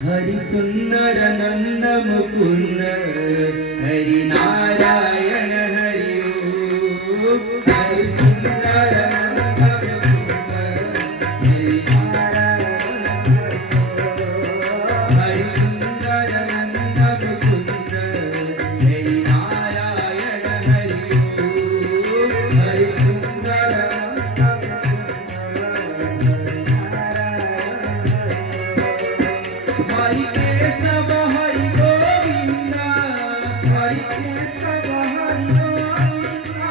हरि सुंदर नंद मुकुंद हरि नारायण हरि ओम। हरि सुंदर नंद मुकुंद हरि नारायण हरि सुंदर नंद मुकुंद हरि नारायण हरि ओम। हरि सुंदर हरि केशव हरि गोविंदा हरि केशव हरि गोविंदा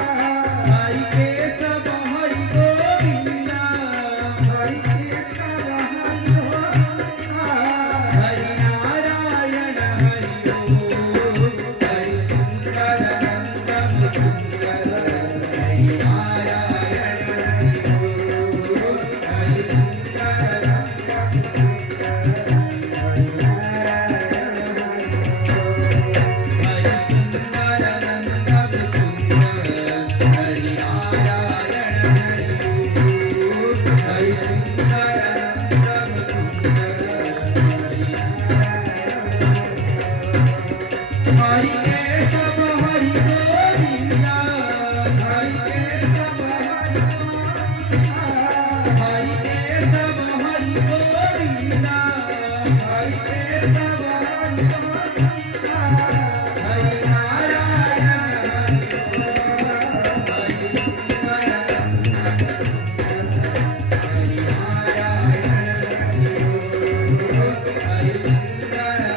हरि केशव हरि गोविंदा हरि केशव हरि गोविंदा हरि नारायण हरि ओम। हरि सुंदर नंद मुकुंद हरि नारायण हरि ओम। हरि सुंदर हरि केशव हरि गोविंदा हरि केशव हरि गोविंदा हरि केशव हरि गोविंदा हरि केशव हरि गोविंदा हरि नारायण हरि ओम। हरि सुंदर हरि नारायण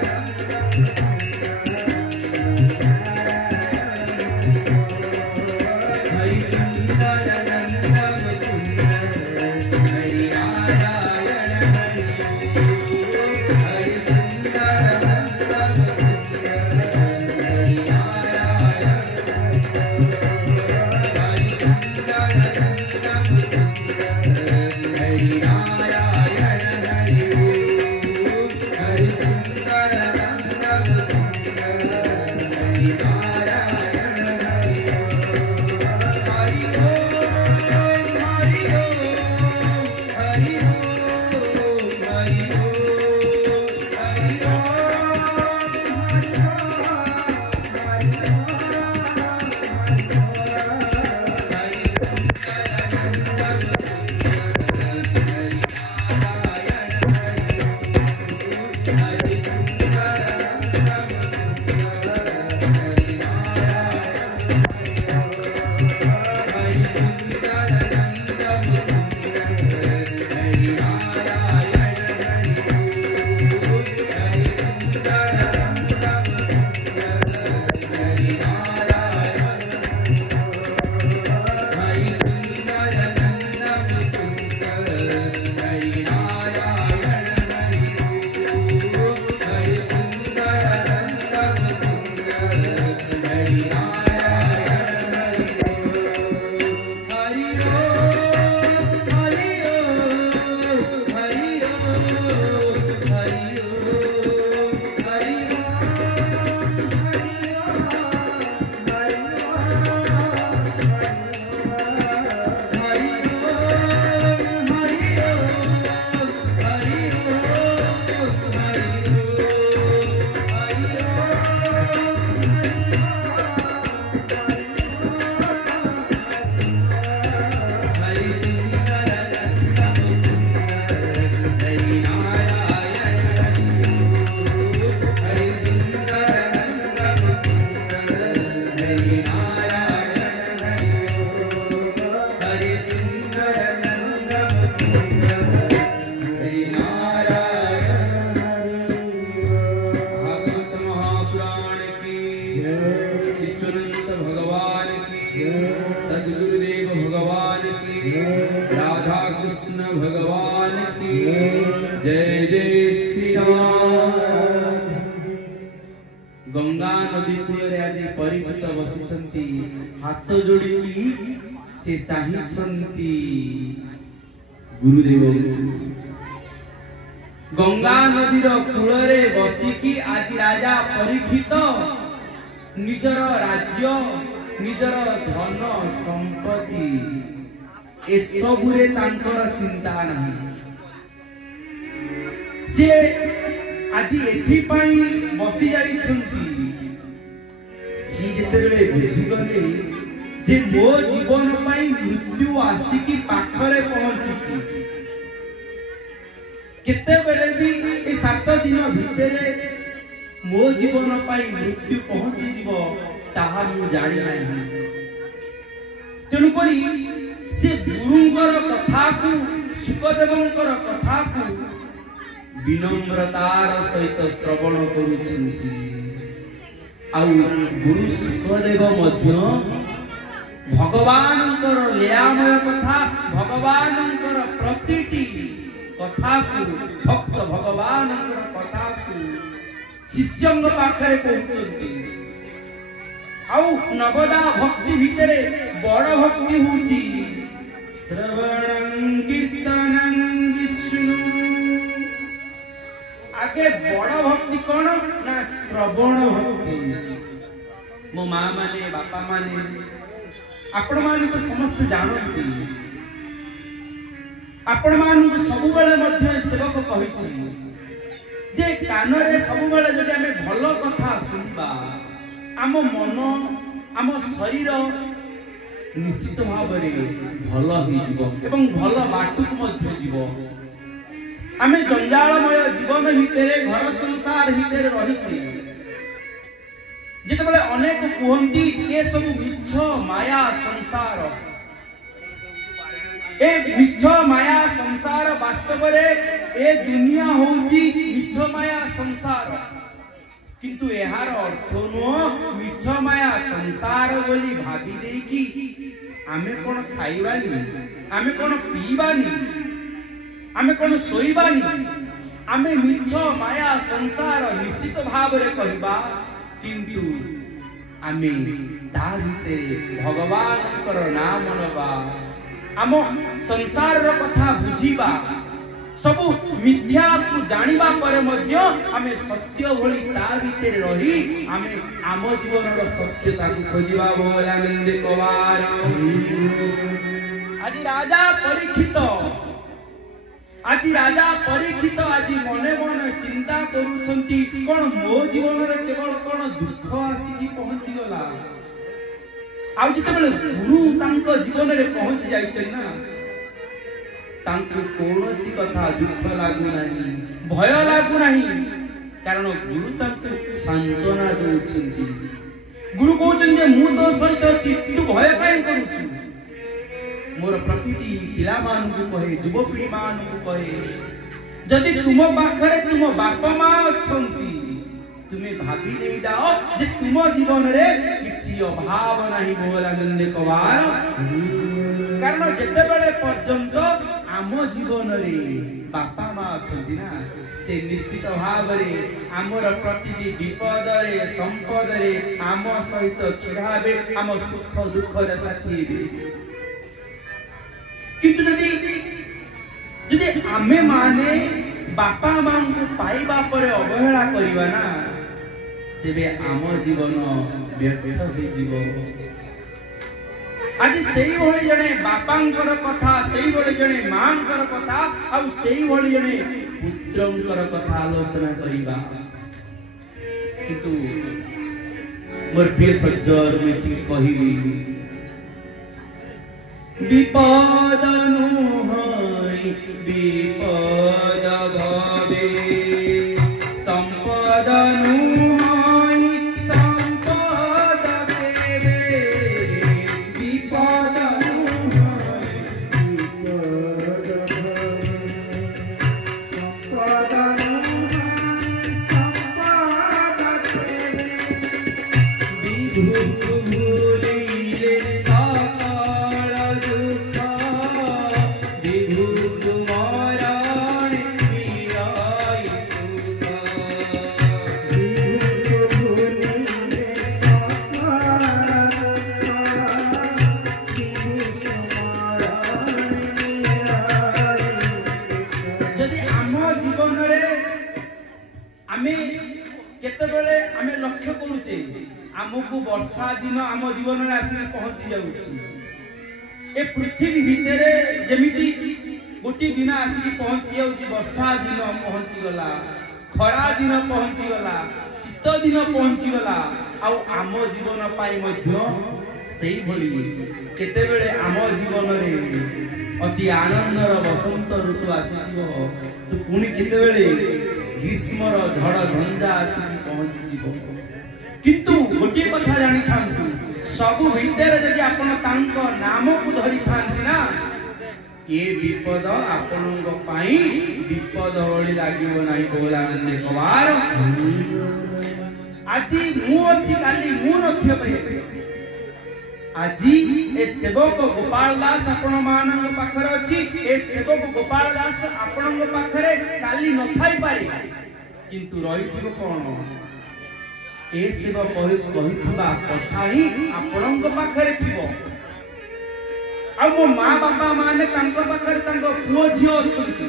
हरि ओम। हरि सुंदर हरि सुंदर नंद मुकुंद हरि नारायण हरि ओम। हरि सुंदर नंद मुकुंद हरि नारायण हरि सुंदर नंद मुकुंद हरि नारायण हरि ओम। हरि सुंदर नंद मुकुंद हरि नारायण हरि भगवान की सद्गुरुदेव भगवान की राधा कृष्ण भगवान की जय जय श्री राम। गंगा नदी कूल आज परीक्षित बसी हाथ जोड़ी से चाहिए गुरुदेव गंगा नदीर कूल बसिकी आज राजा परीक्षित निजर राज्य निजर धन संपत्ति ए सबुरे तांकर चिंता नहीं। सी आज एथिपाई बसी जाइछंती सी जेतेबेले बुझिगले जे मो जीवन पाई मृत्यु आसिकी पाखरे पहुंची केतेबेले भी ए 7 दिन भितरे मो जीवन पाई मृत्यु पहुंची जीव ताहा मु जानि नाही तेनु करी से गुरुंकर कथा को सुखदेवंकर कथा को विनम्रतार सहित श्रवण करुछंती आउ गुरु सुखदेव मध्य भगवानंकर लीलामय कथा भगवानंकर प्रतिटी कथा को भक्त भगवानंकर कथा को शिष्यंग पाखरे कहउछंती आउ नवदा भक्ति भितरे बड़ भक्ति होउची श्रवणं कीर्तनं विष्णु आगे बड़ भक्ति कौन ना श्रवण भक्ति मो माँ माने बापा माने आपण माने तो समस्त जानती आपण मान को सब बेले मध्य सेवक कहिछि जे कान रे सब बेले जदि हमें भलो कथा सुनबा आम मन आम शरीर निश्चित भाव रे भलो ही जीव एवं भलो बाटू मध्य जीव आमे जंजालमय जीवन भितरे घर संसार भितरे रहिछि जेतेबेले अनेक कहंती ए सब मिछ माया संसार ए मिछ माया संसार वास्तव रे ए दुनिया होउची मिछ माया संसार किंतु एहार अर्थ नो मिछ माया संसार बोली भाबी देई कि आमे कोन खाइबानी आमे कोन पीबानी आमे कोन सोइबानी आमे मिछ माया संसार निश्चित भाव रे कहबा किंतु आमे तारिते भगवानकर नाम नबा आम संसार रो कथा बुझीबा सब मिथ्या को जानिबा पर मध्य आमे सत्य भली ता भितर रही आमे आम जीवन रो सत्यता को खोजिबा बोलानंद कुमार आज राजा परीक्षित आज मने मने चिंता करूछंती कोन मो जीवन रे केवल कोन दुख आसी पहुंची गला आउ जेतेबेले गुरु तांको जीवन रे पहुंची जाइछन ना तांको कोनोसी कथा दुख लागु नाही भय लागु नाही कारण गुरु तांको सांत्वना देउछंती गुरु कहउछन जे मु तो सहित अछि तू भय काई करूछु मोर प्रतिटी पिला मान को कहे युवपीढ़ी मान को कहे जदि तुम पाखरे तुम बापा माँ अछंती तुम्हें भाभी नहीं जाओ जे तुम जीवन रे किछि अभाव नाही बोलानंद कुमार कारण जेते बेले पर्यंत आम जीवन रे बापा माँ अछंती ना से निश्चित भाव रे आमर प्रतिटी विपद रे संपद रे आम सहित छिड़ाबे आम सुख दुख रे साथी रे किंतु जदि आमे माने बापा मां को पाइबा पर अवहेला करिवा ना तेबे आम जीवन व्यर्थ हो जीवो आज सेही भली जने बापांकर कथा सेही भली जने मांकर कथा आ सेही भली जने पुत्रंकर कथा आलोचना करिबा किंतु मोर प्रिय सज्जन मिति कहिली विपद नुहाई विपद भावे संपद नुहाई संपद देवे विपद नुहाई विपद भावे संपद नुहाई संपद देवे विभु भूलिले लक्ष्य करूचे आमको वर्षा दिन आम जीवन में आसी पहुंची जाउछि ए पृथ्वी भितर जेमिति गोटी दिन आसी पहुंची जाउछि वर्षा दिन पहुंची गला खरा दिन पहुंची गला शीत दिन पहुंची गला आम जीवन पाई मध्य सेई भली केतेबेले आम जीवन रे अति आनंदर बसंत ऋतु आसीजिवो तो पुणी केतेबेले ग्रीष्मर झड़ झंझा आसी पहुंची किंतु गोटे कथा जानी थांतु सबु भितर जदि आपण तांको नाम को धरि थांती ना ये विपद आपनंग पाई विपद होली लागिवो नाही बोलानंदे कवार आजी मु अछि काली मु नथियो पे आजी ए सेवक गोपाल दास आपण मानन पाखर अछि ए सेवक गोपाल दास आपनंग पाखरे काली न थाई पारे किंतु रहिथिबो कोन ए सेवक कहिथबा कथा ही आपनंग पाखरे थिबो आ मो मां बापा माने तांको पाखरे तांको पुओ झियो अछंती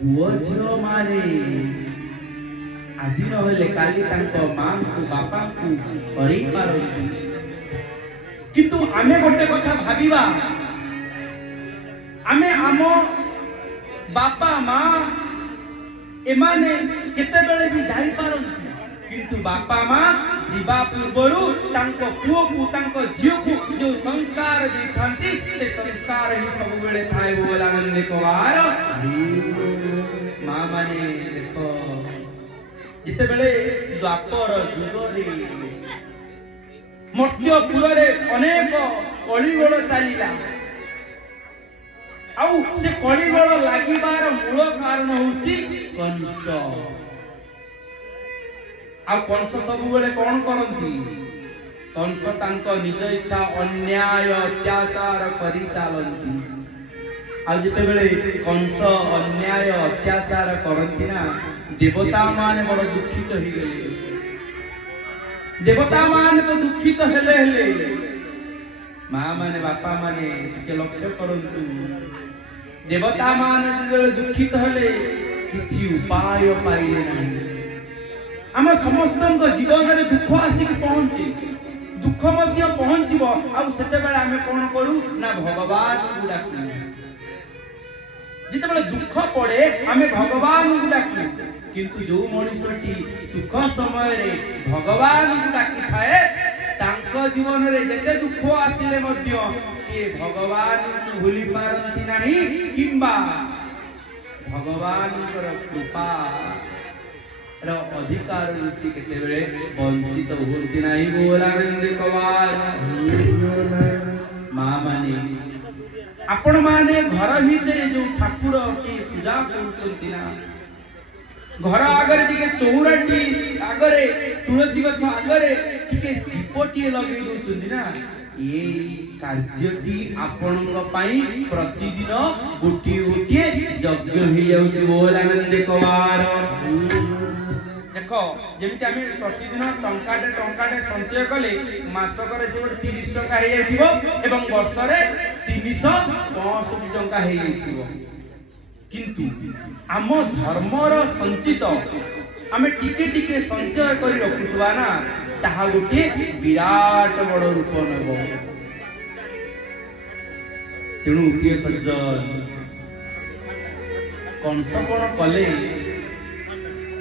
पुओ झियो माने आज नहले काली तांको मां को बापा को करै पारती किंतु आमे गोटे कथा भाबिबा आमे आमो बापा मां एमाने केते बेले भी जाई पारती किंतु बापा मां जीवा पूर्वरु तांको पुओ को तांको झियो को जो संस्कार देखांती से संस्कार ही सब बेले थाए बोला नंदे कुमार मां माने देखो जिते बेले द्वापर जुग रे मर्त्यपुर रे अनेक कलिगोल चलीला आउ से कलिगोल लागिबार मूल कारण होची कंस आ कंस सब बेले कोन करंती कंस तांको निज इच्छा अन्याय अत्याचार करी चालंती आ जिते बेले कंस अन्याय अत्याचार करंती ना देवता माने बड़ दुखित हो गले देवता माने तो दुखित हेले मां माने बापा माने के लक्ष्य करंतु देवता माने दुखित हेले किछि उपाय पाइले नाही आम समस्त जीवन में दुख आसिक पहुंचे दुख मध्य पहुंचब आते बेले आम कौन करूँ ना भगवान को डाकू जिते दुख पड़े आम भगवान को डाकू किंतु जो मनुष्यटी सुख समय रे भगवान को डाकी थाए तांको जीवन रे जते दुख आसिले मध्य से भगवान को भूली पारंती नाही किंबा भगवान कृपा रो अधिकार ऋषि केते बेले वंचित होती नाही बोलानंद कुमार मां माने आपण माने घर भीतर जो ठाकुर की पूजा करछंती ना घर आगर टिके चौराटी आगरे तुलसी गछ आगरे टिके दीपटी लगे दोछंती ना ए कार्यटी आपनक पई प्रतिदिन गोटी गोटी यज्ञ हो जाउची बोलानंद कुमार देखो जेमिति आमे प्रतिदिन टंकाटे संचय कले मासकर से 30 टका हे जाइथिबो एवं वर्ष रे 365 टका हे जाइथिबो किंतु आम धर्मर संचित आमे टिके टिके संचय करी रखुतबा ना ताहा गोटे विराट बड़ रूप नेबो तेणु प्रिय सज्जन कंस कोन कले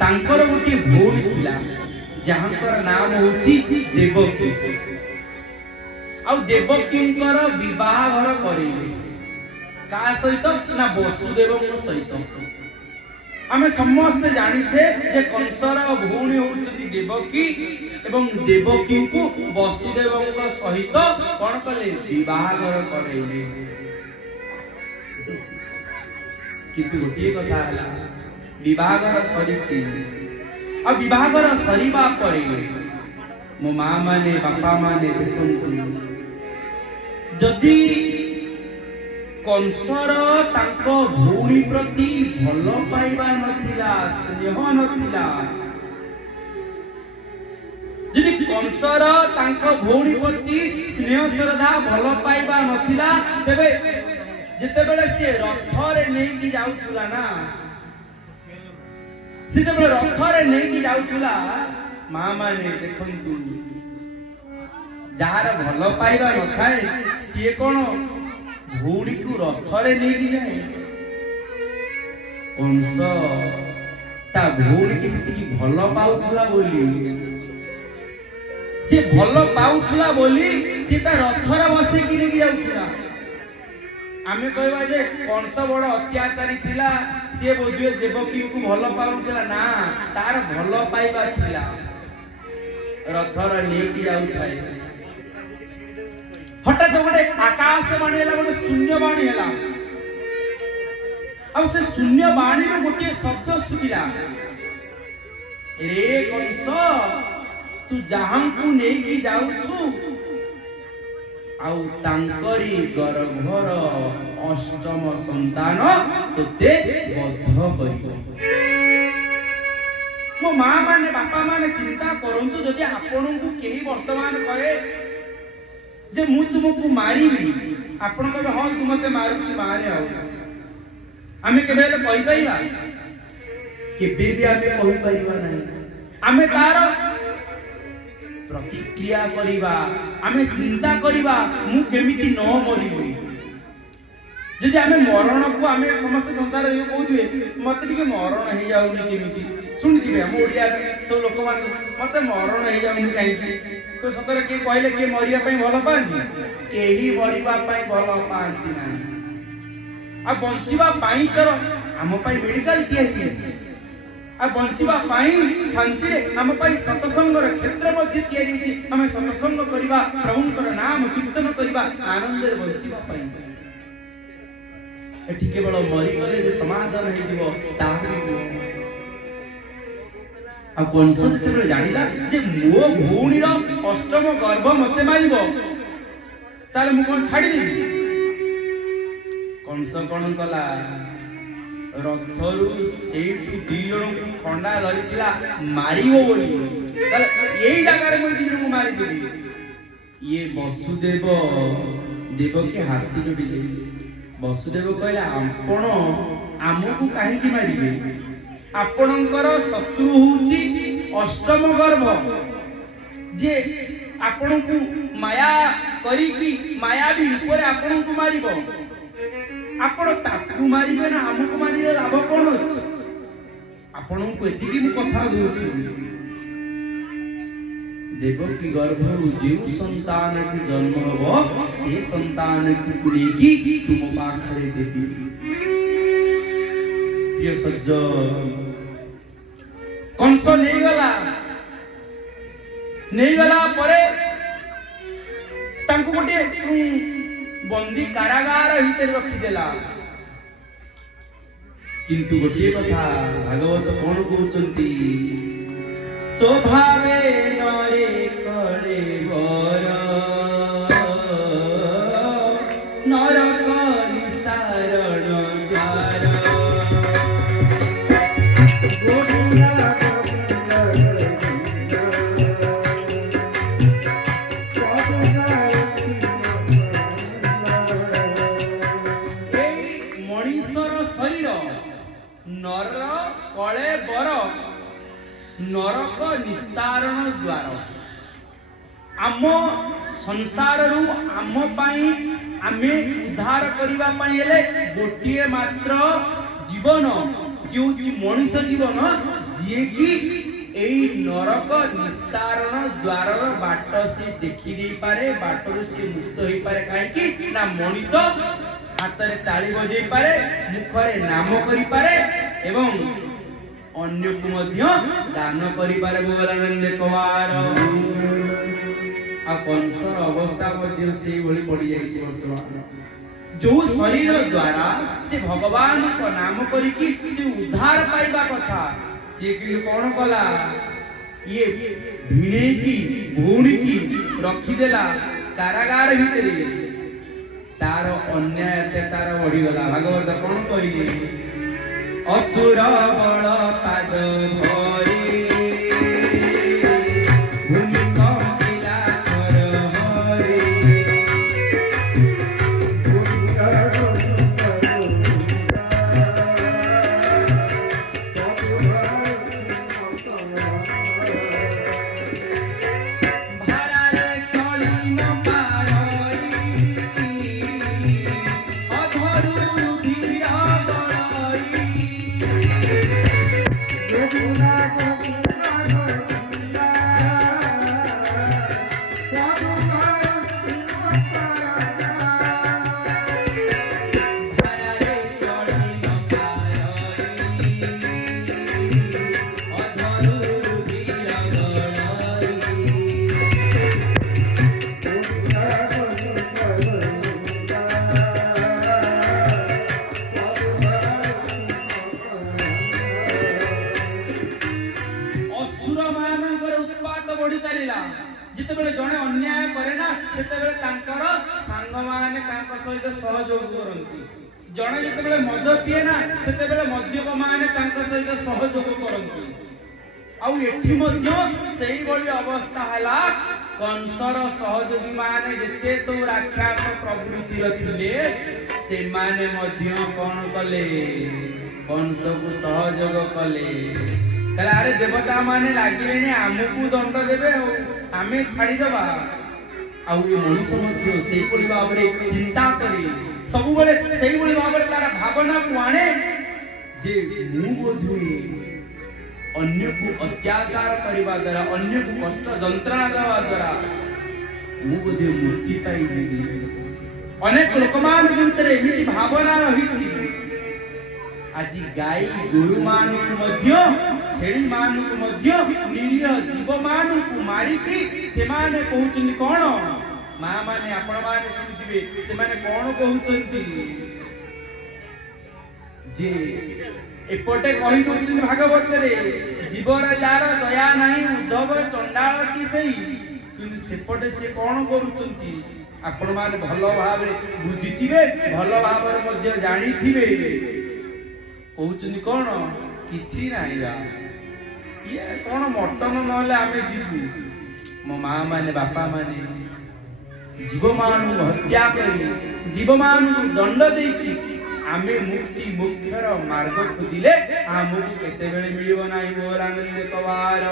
तांकर गोटे भौणी थिला जहाँकर नाम होची देवकी आ देवकींकर विवाह घर करेले का सहित ना वसुदेव सहित आमे समस्त जानिछे जे कंसर भौणी होउछती देवकी एवं देवकी को वसुदेव सहित कोन कले विवाह घर करेले किंतु गोटे कथा हला विवाहर सरी आ विवाहर सरीबा परे मो मां माने बापा माने देखंतु जदि कंसर तांको भौणी प्रति भल पाइबा नथिला स्नेह नथिला जदि कंसर तांको भौणी प्रति स्नेह श्रद्धा भल पाइबा नथिला तेबे जेते बेले से रथरे नेकी जाउतुला ना सीते बेले रथरे नेकी जाउतुला मां माने देखंतु जार भल पाइबा न थाए सी कोन भौणी को रथरे नेकी जाए कंस ता भौणी के सेतिकी भल पाउथला बोली से भल पाउथला बोली से ता रथरा बसे कि लेके जाउथला। आमे कहबा जे कंस बड़ अत्याचारी थिला से बोधुए देवकी को भल पाउथला ना तार भल पाइबा थिला रथरा लेके जाउथाय। हठात गोटे आकाश बाणी हला गोटे शून्य बाणी हला आ से शून्य बाणी रो गोटे शब्द सुबिला रे कंस तू जहां को नेकी जाउछु आउ तांकरी गर्भर अष्टम संतान तोते बद्ध करिबो। मो मां माने बापा माने चिंता करंतु जदि आपन को केही वर्तमान कहे जे मु तुमको मारिबी आपन को हां तू मते मारुची मारे आ आमे केबे कहि पाइबा केबे भी आमे कहि पाइबा नहीं। आमे तार प्रतिक्रिया करिबा आमे चिंता करिबा मु केमिति न मरिबी। जदि आमे मरण को आमे समस्त संसार रे कहउथे मते के मरण हे जाउनी केमिति सुनि दिबे हम ओडिया सब लोक मान मते मरण हे जाउनी काई को सतरे के कहले के मरिया पई भलो पांती केही मरिबा पई भलो पांती नाही आ बंचिबा पई तर हम पई मेडिकल किए आ बंचिबा पई शांति रे हम पई सत्संग रे क्षेत्र मध्ये किए छी हम सत्संग करिबा प्रभुंकर नाम कीर्तन करिबा आनंद रे बंचिबा पई एठी केवल मरि गले जे समाधान हे दिबो ताहि आ कंस जेते जानिला जे मो भौणी रो अष्टम गर्भ मते मारिबो तार मु कोन छाडी देबी। कंस कोन कला रथरु सेठु दी जण को खंडा धरिथिला मारिबो बोली ताले एई जगह रे मु दी जण को मारि देबी। ये वसुदेव देवकी हाथी जोड़िले वसुदेव कहला आपण आमको काहे की मारिबे आपणकर शत्रु होउची अष्टम गर्भ जे आपण को माया करी की माया भी ऊपर आपण को मारिबो आपण ताकू मारिबे ना हमको मारिले लाभ कोन अछि आपण को एतिकी मु कथा दोछु देवकी गर्भ जो संतान की जन्म हो से संतान की लेकी तुम पाखरे देबी। प्रिय सज्जन कंस नहीं गला परे तांको गोटे बंदी कारागार भीतर रखी देला किंतु गोटे कथा भागवत कोन कहउचंती स्वभावे नरे कले बर नरक नितारण द्वार नर कले बर नरक निस्तारण द्वार आम संसार रु आम पाई आमे उद्धार करिबा पाई हेले गोटिए मात्र जीवन सिउची मनुष जीवन जे की एई नरक निस्तारण द्वार बाट से देखि दे पारे बाटरु से मुक्त होई पारे काहे की ना मनुष हाथ रे ताली बजै पारे मुखरे नाम करि पारे एवं अन्य को मध्य दान करि पारे गोलानंद कुमार आ कंस अवस्था मध्य से भली पड़ी जाई छै वर्तमान जो शरीर द्वारा से भगवान को नाम करी की से उद्धार पाइबा कथा से कि कोन कला ये भिणे की भौणी की रखी देला कारागार भितरे तार अन्याय अत्याचार बढ़ी गला भागवत कोन कहिली असुर बळ पाद धरे भूमि कंपिला कर हरे जितेबले जड़े अन्याय करे ना सेतेबले तांकर सांग माने तांक सहित सहयोग करंती जड़े जितेबले मद पिए ना सेतेबले मद्यप माने तांक सहित सहयोग करंती आउ एठी मध्य सेही बळी अवस्था हला कंसर सहयोगी माने जेते सब राक्षस प्रवृत्ति रथिले से माने मध्य कोन कले कंस को सहयोग कले कला अरे देवता माने लागिले ने हमकु दंड देबे आमे छाड़ी दबा आउ ये मनुष्य मध्य सेही बळी भाबरे चिंता करी सब बेले सेही बळी भाबरे तारा भावना को आणे जे मु बोधुई अन्य को अत्याचार करने द्वारा अन्य को कष्ट जंत्रणा देवा द्वारा मु बोधे मुक्ति पाई जीवी अनेक लोकमान भितर एमिति भावना रही आज गाई गोरु मान को मध्य छेड़ी मान को मध्य निरीह जीव मान को मारी की से माने कहउछन कोन मां माने आपण माने सुनिथिबे से माने कोन कहउछन जे एपटे कहि दउछन भागवत रे जीवर यार दया नाही उद्धव चंडाल की सही किंतु सेपटे से कोन करूछंती आपण माने भलो भाबरे बुझिथिबे भलो भाबरे मध्य जानिथिबे कहउछन कोन किछि नाही बा सिए कोन मटन नले आमे जीवु मो मां माने बापा माने जीव मान हत्या करी जीव मान दंड देकी आमे मुक्ति मोक्षर मार्ग खोजिले आमको केते बेले मिलिबो नाही बोलांगले कवार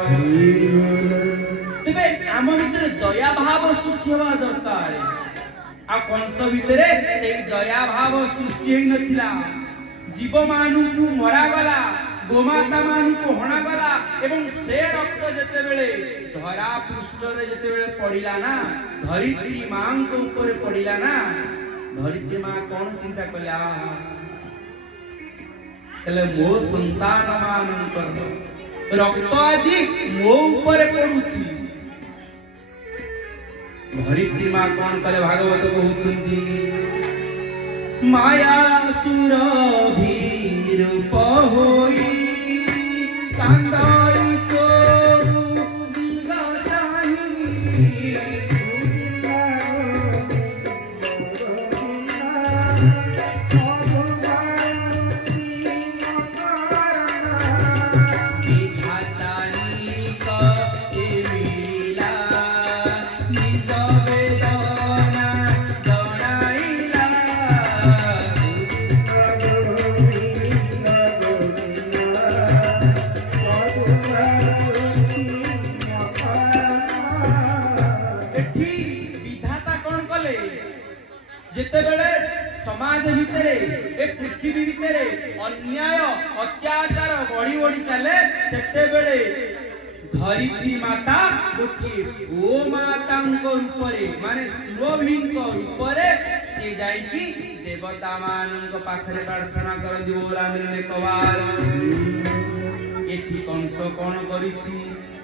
तबे आम भीतर दया भाव सृष्टि होवा दरकार आ कंस भीतर सेही दया भाव सृष्टि हेई नथिला जीव मानु को मरा गला गोमाता मानु को हणा गला एवं से रक्त जते बेले धरा पृष्ठ रे जते बेले पडिला ना धरित्री मां को ऊपर पडिला ना धरित्री मां कौन चिंता कला तले मो संतान मान कर रक्त आजी मो ऊपर पडुची धरित्री मां कौन कले भागवत कहउछंती माया सुर भीरूप होई कांदाई चोरू बिगड़ाही जेते बेले समाज भितरे ए पृथ्वी भितरे अन्याय अत्याचार बढ़ी बढ़ी चले सेते बेले धरित्री माता गोटे गो मातांक रूपरे माने शिवभींक रूपरे से जाईकी देवता मानक पाखरे प्रार्थना करदी बोलांगले कवार एठी कंस कोन करिछि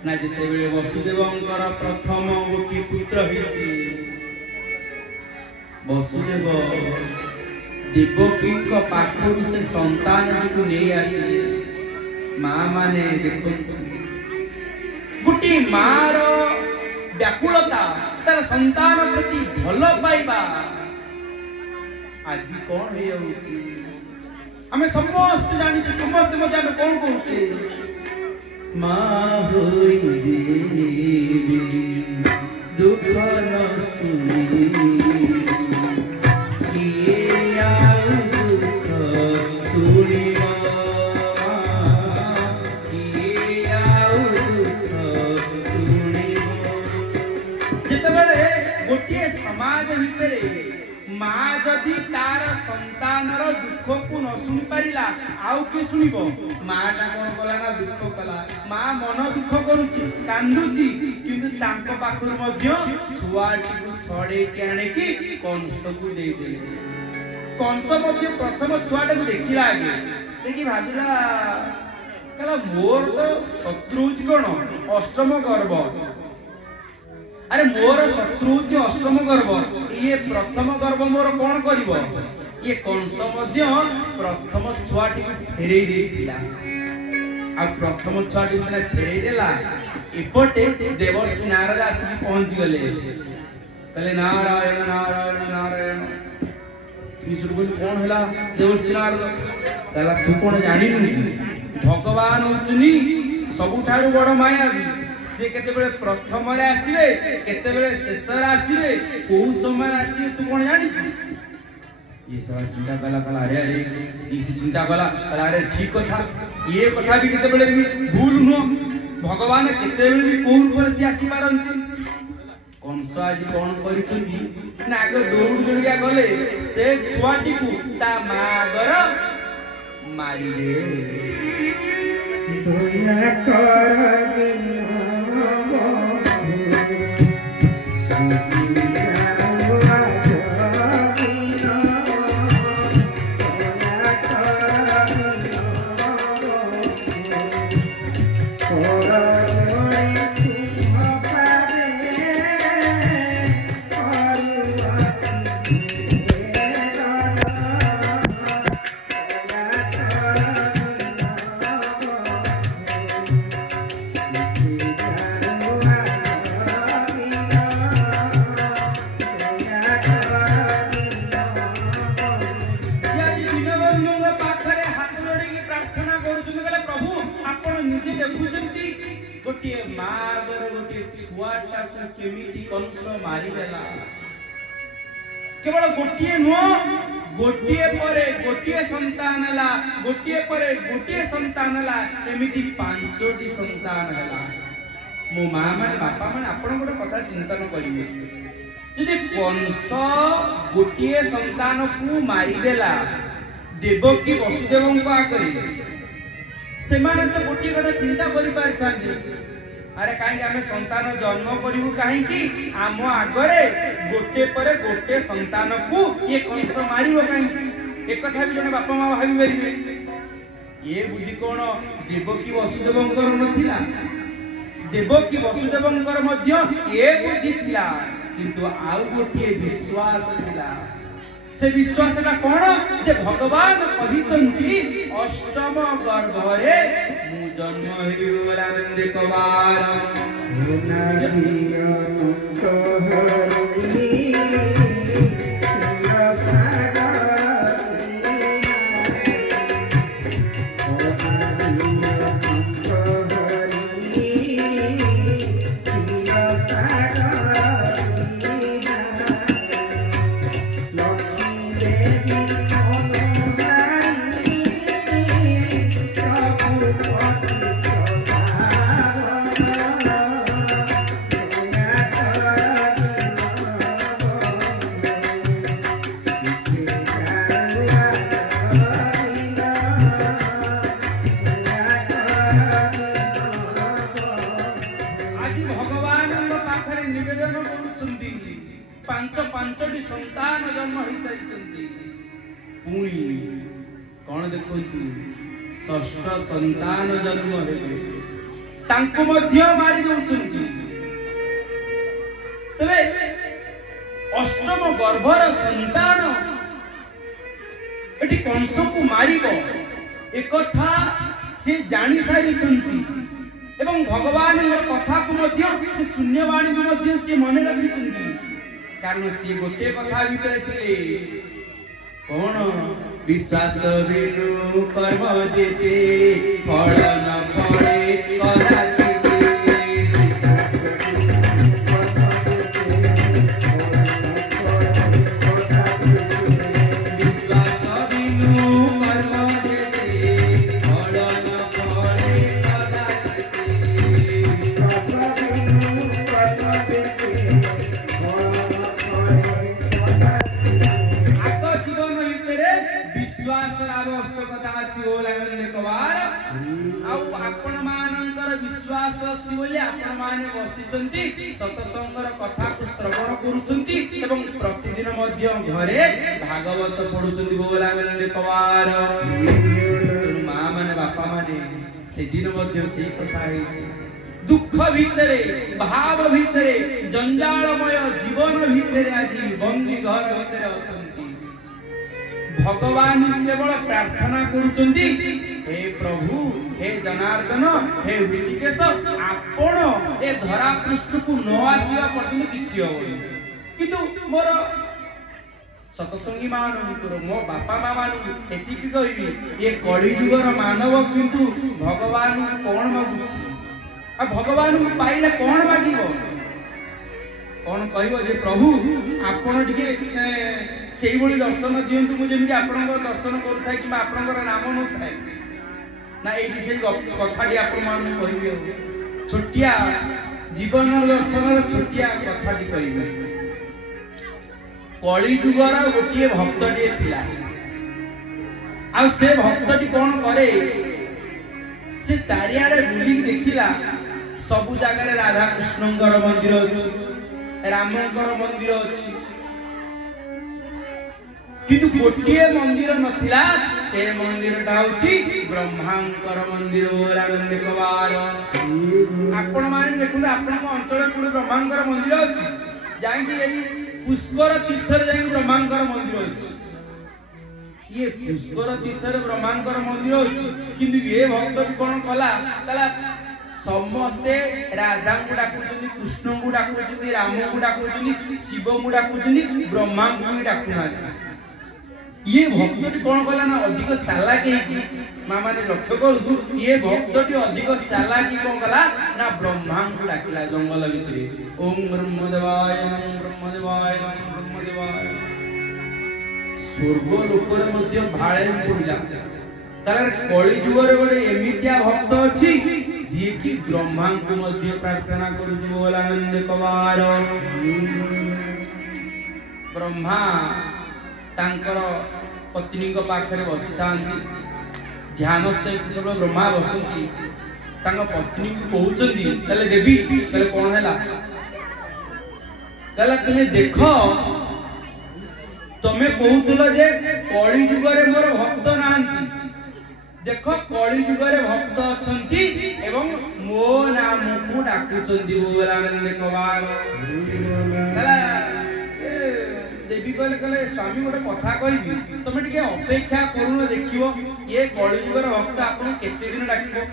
ना जेते बेले वसुदेवंकर प्रथम गोटे पुत्र हिछि वसुदेव देवकी को पाखरु से संतान को नहीं आसी मां माने देखो गुटी मार व्याकुलता तार संतान प्रति भल पाइबा आज कौन हे होछि हमें समस्त जानि समस्त मजा में कौन कहउछे मां होई जीवी दुख न सुनी माँ जदि तार संतानर दुख को न सुनी पारिला आउ के सुनिबो माँ टा कोन कला ना दुख कला माँ मन दुख करूची कांदुची किंतु तांको पाखर मध्य छुआटी को छड़े के आने की कंस को दे दे कंस मध्य प्रथम छुआटा को देखिला आगे देखि भाबिला कला मोर तो शत्रु कोन अष्टम गर्भ अरे मोर शत्रु अष्टम गर्भ ये प्रथम गर्भ मोर कौन करिवो ये कंस मध्य प्रथम छुआटी फेरे देतिला आ प्रथम छुआटी से फेरे देला इपटे देवर्षि नारद आसी पहुंच गले कहले नारायण नारायण नारायण ईश्वर बोल कौन हला देवर्षि नारद कहला तू कौन जानिनु भगवान होचुनी सबुठारु बड़ मायावी से केते बेले प्रथम रे आसीबे केते बेले शेष रे आसीबे को समय आसी तू कोन जानि ये सब चिंता कला कला अरे अरे इसी चिंता कला कला अरे ठीक कथा ये कथा भी केते बेले भूल न भगवान केते बेले भी कोन पर से आसी पारंती कंस आज कोन करिछुनी नाग दौड़ दौड़िया गले से छुआटी को ता मागर मारी दे दोया कर दिन केवल गोटिए नुह गोटिए परे गोटिए संतान हला गोटिए परे गोटिए संतान हला एमिति पांचोटी संतान हला मो मां माने बापा माने आपण गोटे कथा चिंतन करिवे यदि कंस गोटिए संतान को मारी देला देवकी वसुदेवं को आकरी से माने तो गोटिए कथा चिंता करि पारथांती अरे कहीं आम संतान जन्म करू कहीं आम आगरे गोटे पर गोटे संतान को ये कंस मारिबो कहीं एक कथा भी जने बापा मां भाबी परिबे ये बुद्धि कोन देवकी वसुदेवंकर नथिला देवकी वसुदेवंकर मध्य ये बुद्धि थिला किंतु आउ गोटे विश्वास थिला से विश्वास का कोन जे भगवान कहिसंती अष्टम गर्भरे मु जन्म हेबि बोलानंद कवार मुनादिया तो हरि संतान जन्म हो सारी पुणी कौन देखु षष्ठ संतान जन्म तांको मध्य मारी दउछंती तबे अष्टम गर्भर संतान एटी कंस को मारिबो एकथा से जानि सारी छंती एवं भगवान कथा को मध्य से शून्यवाणी को मध्य से मन रखि छंती कारण सी गोटे कथा भीतर थे कौन विश्वास बिनु कर्म जेते फल न फले कदाचित विश्वास बिनु कर्म जेते फल न फले कदाचित विश्वास बिनु कर्म जेते विश्वास अछि बोली आपण माने बसिचंती सतसंगर कथा को श्रवण करूचंती एवं प्रतिदिन मध्य घरे भागवत पढुचंती गोलानंद कवार मां माने बापा माने से दिन मध्य से कथा हेछि दुख भितरे भाव भितरे जंजालमय जीवन भितरे आज बंदी घर भितरे अछंती भगवान केवल प्रार्थना करूचंती हे प्रभु हे जनार्दन हे ऋषिकेश आपण ए धरा पृष्ठ को न आसीबा पर्यंत किछि होई किंतु मोर सतसंगी मानकर मो बापा माँ मान एतिकी कहबी ये कली युगर मानव किंतु भगवान कौन मागुछि आ भगवान को पाइले कौन मागिबो कौन कहबो जे प्रभु आपण टिके सेही बोली दर्शन दियंतु मु जेमि आपण दर्शन करथाय कि आपण नाम न थाय ना एठी से कथाटी आपण मान कहबी छोटिया जीवन दर्शन छोटिया कथाटी कहबी कली युगर गोटे भक्तटे थिला आ से भक्तटी कौन करे से चारियाडे बुली देखिला सबु जगह राधा कृष्णंकर मंदिर अछि रामंकर मंदिर अछि किंतु गोटे मंदिर नथिला से मंदिरटा होछि ब्रह्मांकर मंदिर गोलानंद कवार आपण माने देखु आपण अंचल पुरे ब्रह्मांकर मंदिर अछि जाई कि एई पुष्कर तीर्थर जाई ब्रह्मांकर मंदिर अछि ये पुष्कर तीर्थर ब्रह्मांकर मंदिर अछि किंतु ये भक्त कोन कला कला समस्ते राधा को डाकुचंदी कृष्ण को डाकुचंदी राम को डाकुचंदी शिव को डाकुचंदी ब्रह्मा को डाकुना ये भक्तटी कोन कला ना अधिक चालाकी मां माने लक्ष्य करू ये भक्तटी अधिक चालाकी कोन कला ना ब्रह्मा को डाकिला जंगल भितरे ओम ब्रह्मदेवाय ब्रह्मदेवाय स्वर्ग लोकर मध्य भाळे पड़िला तार कली युगर गोटे एमितिया भक्त अछि जे कि ब्रह्मा को मध्य प्रार्थना करू गोलानंद कवार ब्रह्मा तांकर पत्नी को पाखरे बसितांती ध्यानस्थ सब ब्रह्मा बसंती तांग पत्नी को कहउचंदी तले देवी तले कोन हैला कला तुमे देखो तमे कहउतलो जे कली युगरे मोर भक्त नांती देखो कली युगरे भक्त अछंती एवं मो नाम को डाकुचंदी गोलानंद कवार कला देवी कहले कहले स्वामी गोटे कथा कहबी तमे टिके अपेक्षा करूनो देखियो ये कली युगर भक्त आपन केते दिन डाकिबो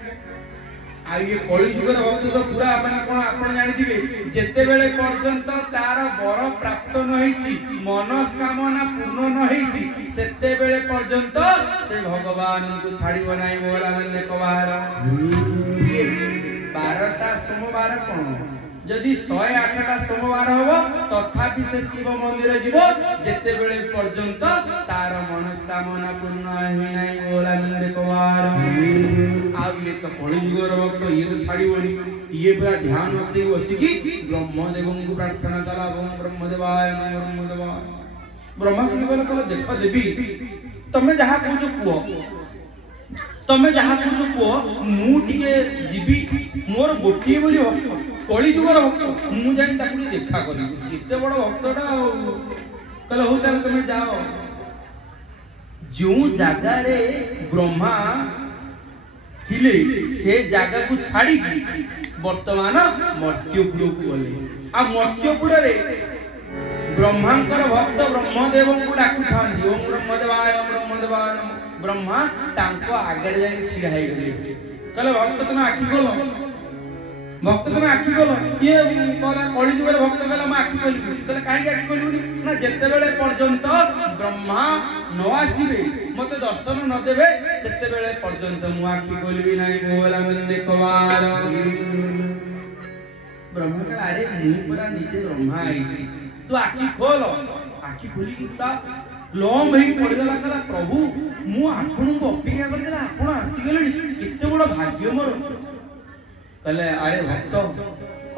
आ ये कली युगर भक्त तो पूरा आपन कोन आपन जानि दिबे जेते बेले पर्यंत तार वर प्राप्त न होईची मनस्कामना पूर्ण न होईची सेते बेले पर्यंत से भगवान को छाड़िबो नाही गोलानंद कवार ये 12टा सोमवार कोन जदि 108टा सोमवार होबो तथापि से शिव मंदिर जीवो जेते बेले पर्यंत तार मनस्कामना पूर्ण होई नाही गोलानंद कवार आ ये तो कली युगर भक्त ये तो छाड़िबोनी ये पूरा ध्यान से बसिकी ब्रह्मदेव को प्रार्थना कला ओम ब्रह्मदेवाय ब्रह्मा सुन कल देख देवी तमे जहा कहू कुओ तमे जहा कहू कुओ मु टिके जीवी मोर गोटी बोली भक्त कली युगर भक्त मु जाई ताकू देखा करी एते बड़ भक्तटा कहले हो ताल तमे जाओ जो जगह रे ब्रह्मा थिले से जगह को छाड़ी वर्तमान मर्त्यपुर को गले आ मर्त्यपुर रे ब्रह्मांकर भक्त ब्रह्मदेव को डाकु थांती ओम ब्रह्मदेवाय ब्रह्मा तांको आगे जाई छिड़ा हे गले कहले भक्त तुम आखि खोलो भक्त तुम आखि खोलो ये कहला कली युगर भक्त कहला म आखि खोलबी कहले काहे आखि खोलबी ना जेते बेले पर्यंत ब्रह्मा न आसीबे मते दर्शन न देबे सेते बेले पर्यंत मु आखि खोलबी नाही गोलानंद कवार ब्रह्मा कहला अरे मु पूरा नीचे ब्रह्मा आईची तू आखि खोल आखि खोली ता लोम ही पड़गला कहला प्रभु मु आपन को अपेक्षा करला आपन आसी गेलनी केते बड़ भाग्य मोर कहले अरे भक्त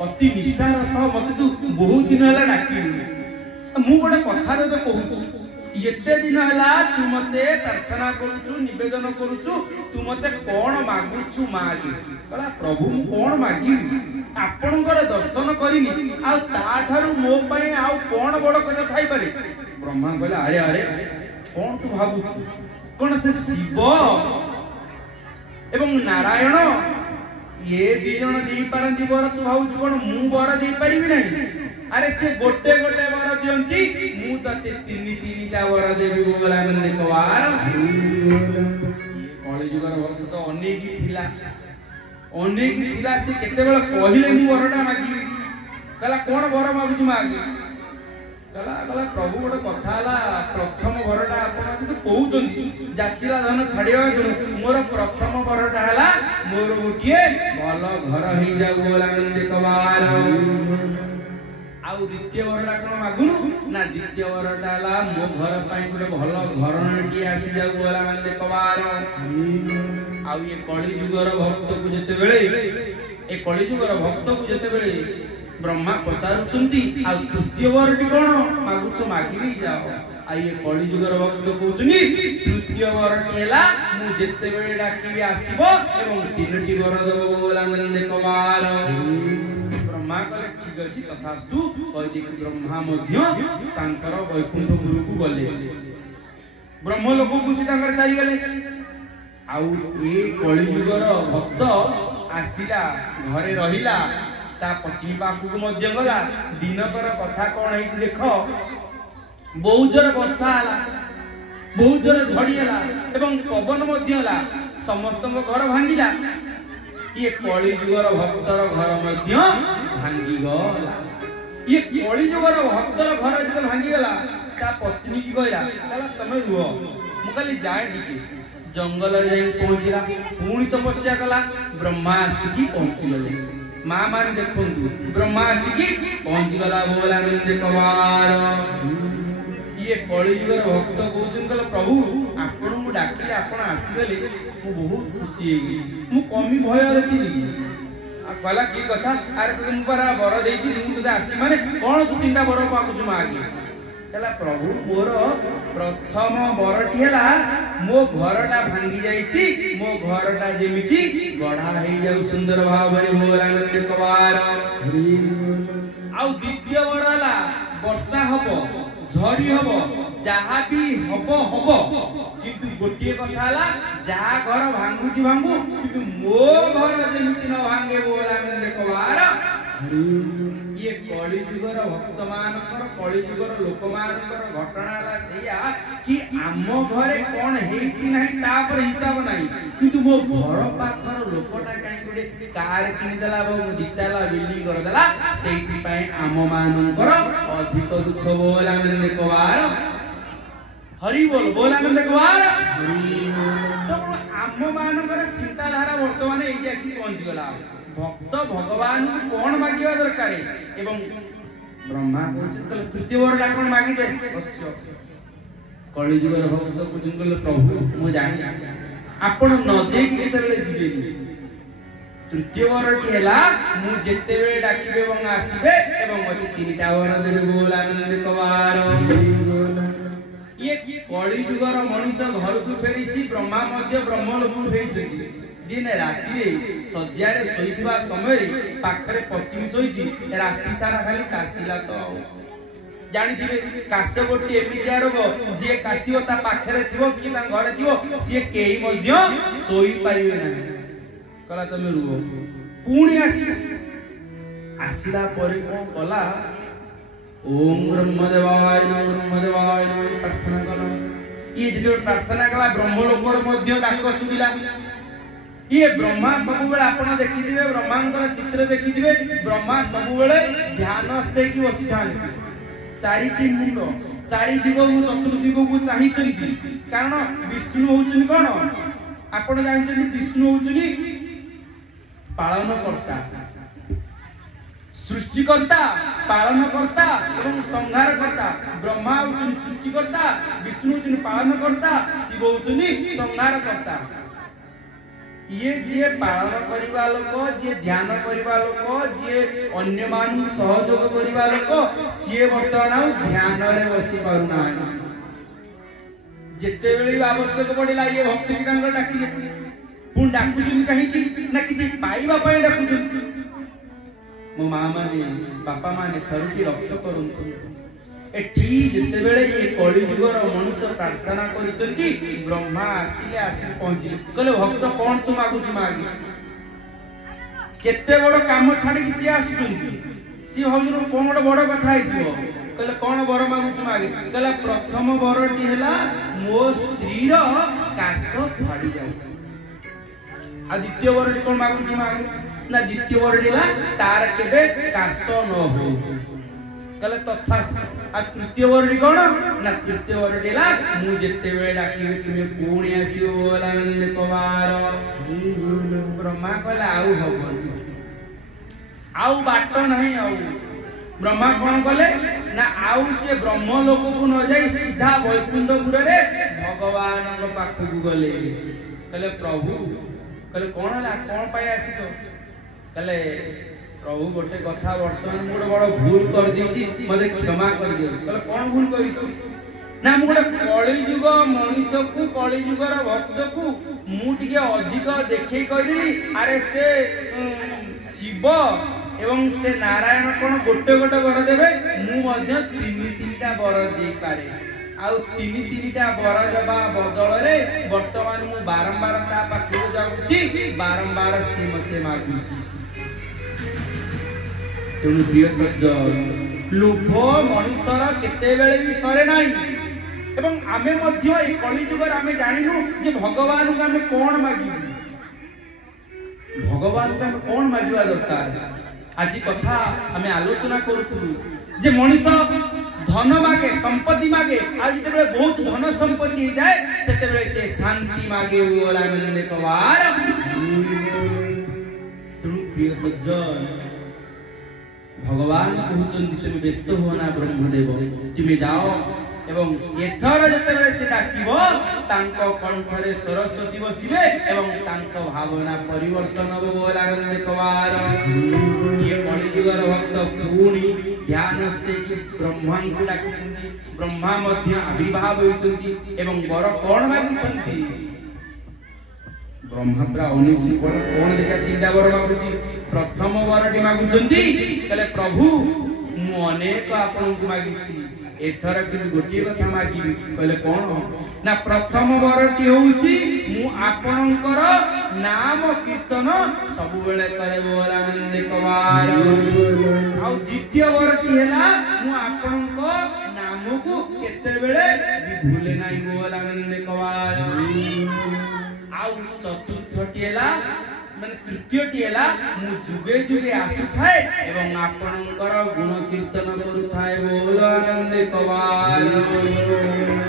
अति निष्ठार सह मते तू बहुत दिन हला डाकिलु मु बड़ कथा तो कहूछु एते दिन हला तू मते प्रार्थना करूछु निवेदन करूछु तू मते कोन मागुछु मागे कहला प्रभु मु कोन मागी आपणकर दर्शन करिनी आ ता थारु मो पय आ कोन बड़ कथा थाई पारे। ब्रह्मा कहला अरे अरे कोन तू भाबु कोन से शिव एवं नारायण ये दी जण दी पारंती बर तू भाबु कोन मु बर दे परिबि नै। अरे से गोटे गोटे बर दियंती मु तते तीनी तीनी ता बर देबी बोला मन कवार। कली जुगर भक्त तो अनेक थिला से केते बेला कहिले मु बरटा मागी कहला कोन बर मागु मागी कहला प्रभु गोटे कथा हला प्रथम बरटा आपण तो कहउचंती जाचिला धन छाडिया मोर प्रथम बरटा हला मोर गोटिए भल घर हे जाऊ बोला नंद कवार। आउ द्वितीय बरटा कोन मागुनु ना द्वितीय बरटा हला मो घर पई गोटे भल घरटी आसी जाऊ बोला नंद कवार। आउ ये कली जुगर भक्त को जते बेले ए कली जुगर भक्त को जते बेले ब्रह्मा पचारुचंती आ तृतीय वरटी कोन मागुछ मागी जाओ। आ ये कली जुगर भक्त कहउचनी तृतीय वरटी हैला मु जते बेले डाकिबी आसीबो एवं तीनटी वर देबो बोला नंद कवार। ब्रह्मा कहले ठीक अछि तथास्तु कहि दे ब्रह्मा मध्य तांकर वैकुंठ गुरु को गले ब्रह्म लोक खुशी तांकर चारि गले। आउ ए कली जुगर भक्त आसिला घरे रहिला ता पत्नी पाखु मध्य गला दिनकर कथा कोन है देख बहुत जोर वर्षा हला बहुत जोर झड़ी हला एवं पवन मध्य हला समस्त घर भांगिला। ये कली जुगर भक्तर घर मध्य भांगी गला। ये कली जुगर भक्तर घर जब भांगी गला ता पत्नी की कहला कहला तमे रुह मु खाली जाए ठीक जंगल जाई पहुंचला पुणी तपस्या कला ब्रह्मा आसिकी पहुंची गले। मां मान देखंतु ब्रह्मा आसिकी पहुंची गला बोला नंद कवार। ये कली जुगर भक्त कहउछन कहला प्रभु आपण मु डाकिले आपण आसी गले मु बहुत खुशी हेगी मु कमी भय रखिली आ कहला की कथा अरे तुम पर बर देछि मु तो आसी माने कोन तू तीनटा बर पाकुछु मागी कहला प्रभु मोर प्रथम बरटी हैला मो घरटा भांगी जाईची मो घरटा जेमिति गढ़ा हे जाऊ सुंदर भावरे बोला नंद कवार। आउ द्वितीय बर हला वर्षा हबो झड़ी हबो जहा भी हबो हबो किंतु गोटिए कथा हला जा घर भांगुची भांगु किंतु मो घर जेमिति न भांगे बोला नंद कवार। ये कली जुगर भक्त मानकर कली जुगर लोक मानकर घटना ला सेया कि आम घरे कोन हेची नाही ता पर हिसाब नाही किंतु मो घर पाखर लोकटा काई गुडे कार किनि देला बो दिताला बिल्डिंग कर देला सेही पई आम मानकर अधिक दुख बोला नंद कवार। हरि बोल बोला नंद कवार। तो आम मानकर चिंताधारा वर्तमान एई आसी पहुंच गला भक्त भगवान कोन मागिबा दरकार एवं ब्रह्मा कहल तृतीय वरटा कोन मागी दे कली जुगर भक्त कहल प्रभु मु जानि आपण न देख केतबेले जिबे तृतीय वरटी हैला मु जेतेबेले डाकिबे एवं आसीबे एवं मते तीनटा वर देबे बोला नंद कवार। ये कली जुगर मनुष्य घर को फेरिछि ब्रह्मा मध्य ब्रह्म लोक फेरिछि दिन राति सज्जारे सोईथिबा समय पाखरे पत्नी सोईची राति सारा खाली कासिला तो जानिथिबे काश गोटी एमितिया रोग जे कासियो ता पाखरे थिबो कि ता घरे थिबो से केही मध्य सोई पाइबे ना कला तमे रुओ पुणी आसिला परे कोन कला ओम ब्रह्मदेवाय नमः प्रार्थना कला। ये जो प्रार्थना कला ब्रह्मलोकर मध्य डाक सुबिला। ये ब्रह्मा सब बेले आपण देखिथिबे ब्रह्मांकर चित्र देखिथिबे ब्रह्मा सब बेले ध्यान स्थे की बसिथान चारिटी मुंड चारि दिगो चतुर्दिगो को चाहिचंती कारण विष्णु होउचनि कोन आपण जानिचंती विष्णु होउचनि पालनकर्ता सृष्टिकर्ता पालनकर्ता एवं संहारकर्ता। ब्रह्मा होउचनि सृष्टिकर्ता विष्णु होउचनि पालनकर्ता शिव होउचनि संहारकर्ता। ये जे पालन करिवा लोक जे ध्यान करिवा लोक जे अन्य मानु सहयोग करिवा लोक सिए वर्तमान ध्यान रे बसी पारुना जेते बेले आवश्यक पड़िला ये भक्त की डाकिले पुण डाकुचुन कहीं ना किसी पाइबा पाई डाकुचुन मो माँ माने बापा माने थरुटी लक्ष्य करंतु एठी जते बेले ये कली युगर मनुष्य प्रार्थना करिसंती ब्रह्मा आसिले आसी पहुंची कहले भक्त कोन तू मागुची मागी केते बड़ काम छाडी कि सी आसुचंती सी हजूर कोन बड़ बड़ कथा आइथिबो कहले कोन बर मागुची मागी कहले प्रथम बरटी हैला मो स्त्री रो कास छाडी जाऊ आ द्वितीय बरटी कोन मागुची मागी ना द्वितीय बरटी ला तार केबे कास न हो कहले तथा आ तृतीय वर्डी कोन ना तृतीय वर्डी ला मु जते बेले डाकिबे तुमे पुणी आसीओ बोलानंद कुमार ब्रह्मा कहले आउ हबन आउ बाट नहीं आउ ब्रह्मा कोन कहले ना आउ से ब्रह्म लोक को न जाई सीधा वैकुंठपुर रे भगवान को पाख को गले कहले प्रभु कहले कोन हला कोन पाई आसी तो कहले प्रभु गोटे कथा वर्तमान मोर बड़ भूल कर दीची मते क्षमा कर दियो कहले कोन भूल करी तू ना मु गोटे कली युग मनुष्य को कली युगर भक्त को मु टिके अधिक देखै करी अरे से शिव एवं से नारायण कोन गोटे गोटे वर देबे मु मध्य तीनटा वर दे पारे आउ तीनटा वर देबा बदल रे वर्तमान मु बारंबार ता पाखु जाउची बारंबार सी मते मागुची तेणु प्रिय सज्जन लोभ मनुष्यर केते बेले भी सरे नाही एवं आमे मध्य ए कली युगर आमे जानिनु जे भगवान को आमे कोन मागिबु भगवान को आमे कोन मागिबा दरकार आज कथा आमे आलोचना करथु जे मनुष्य धन मागे संपत्ति मागे आज जते बेले बहुत धन संपत्ति जाए सेते बेले से शांति मागे ओला आनंद कवार तेणु प्रिय सज्जन भगवान कहउचंती तुम व्यस्त हो ना ब्रह्मदेव तुम जाओ एवं एथर जते बेले से डाकिबो तांको कंठरे सरस्वती बसिबे एवं तांको भावना परिवर्तन हो बोल आनंद कवार ये कली युगर भक्त पुणी ध्यान से कि ब्रह्मा को डाकिचंती ब्रह्मा मध्य आविर्भाव होइचंती एवं वर कोन मागिचंती ब्रह्मा प्रा अनुची कोन देखा तीनटा वर मागुची प्रथम वरटी मागुचंती कहले प्रभु मु अनेक आपन को मागिची एथर कि गोटी कथा मागिबी कहले कोन ना प्रथम वरटी होउची मु आपनकर नाम कीर्तन सब बेले करे बोल आनंद कवार आ द्वितीय वरटी हैला मु आपनको नाम को केते बेले भूले नाही बोल आनंद कवार आउ चतुर्थटी हैला माने तृतीयटी हैला मु जुगे जुगे आसु थाए एवं आपनकर गुण कीर्तन करू थाए बोल आनंद कवार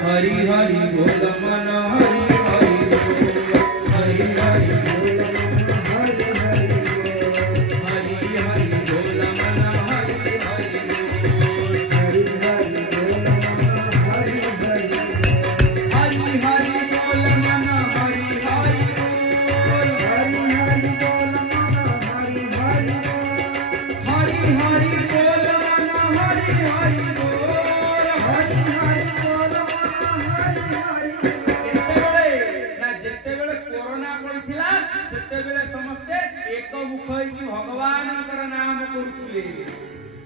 हरि हरि बोल मन हरि हरि हरि हरि बोल हरि हरि हरि बोल मन हरि हरि हरि हरि बोल हरि हरि हरि बोल मन हरि हरि भगवान नाम करुले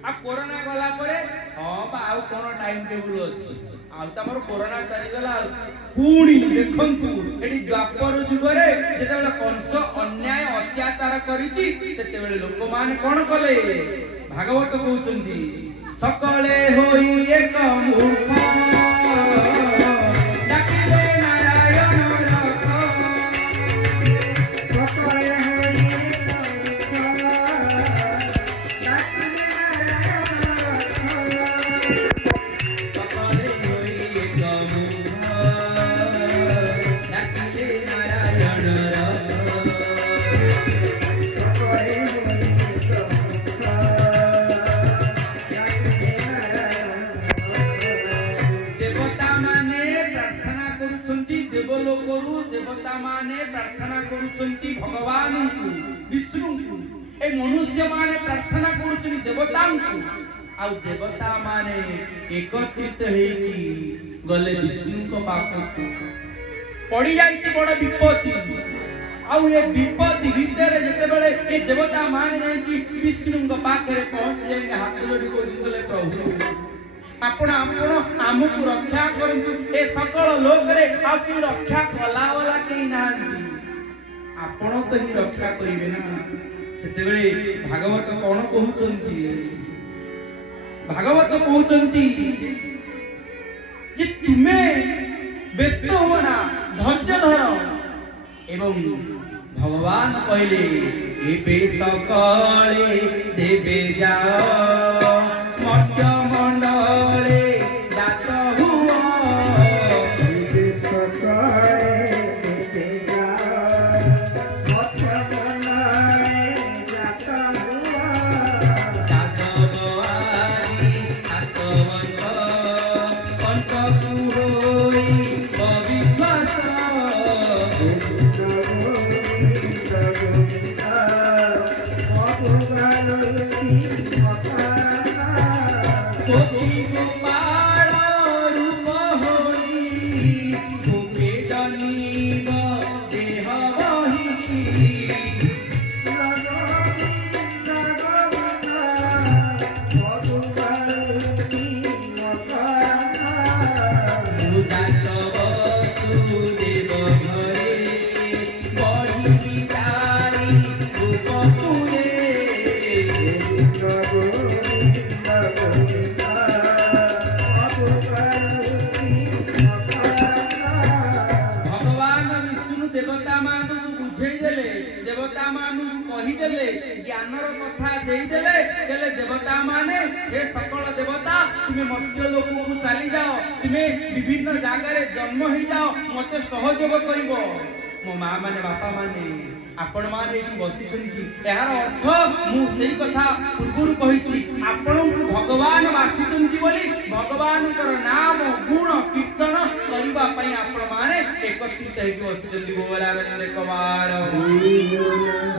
आ कोरोना गला परे हां बा आउ कोन टाइम टेबल अछि आ तमर कोरोना चली गला पुणी देखंतु एडी द्वापर जुग रे जेते बेले कंस अन्याय अत्याचार करिछि सेते बेले लोक मान कोन कले भागवत कहउचंदी सकले होई एक मूर्ख डाकिले नारायण रख सकले देवता माने प्रार्थना करूचंती भगवान को विष्णु को ए मनुष्य माने प्रार्थना करूचंती देवता को आ देवता माने एकत्रित हेकी गले विष्णु को पाखु पड़ी जाईची बड़ विपत्ति आउ ये विपत्ति भितर जते बेले ये देवता मान जाय कि विष्णु को पाखरे पहुंच जाय हाथ जोड़ी बोले प्रभु आपण आपण हमकु रक्षा करंतु ए सकल लोक रे आपकी रक्षा कला वाला केही नांती आपण तो ही रक्षा करिवे ना सेते बेले भागवत कोन कहउचंती भागवत कहउचंती जे तुमे व्यस्त हो ना धैर्य धर एवं भगवान कहले एबे सकले देबे जाओ मध्य मंडले जात हुआ एबे सकले देबे जाओ मध्य मंडले जात हुआ जागवारी आत्मवंत पंचकु होई अविश्वास देवता मान कहीदेले ज्ञानर कथा देदेले कहले देवता माने हे सकल देवता तुमे मध्य लोक को चली जाओ तुमे विभिन्न जगह जन्म हो जाओ मते सहयोग करिवो मो मां माने बापा माने आपण माने बसी छथि यार अर्थ मु सेही कथा पूर्व कहिछि आपण भगवान बाछिछथि बोली भगवान कर नाम गुण कीर्तन करिबा पई आपण माने एकत्रित हेकि बसी छथि बोला रे कवार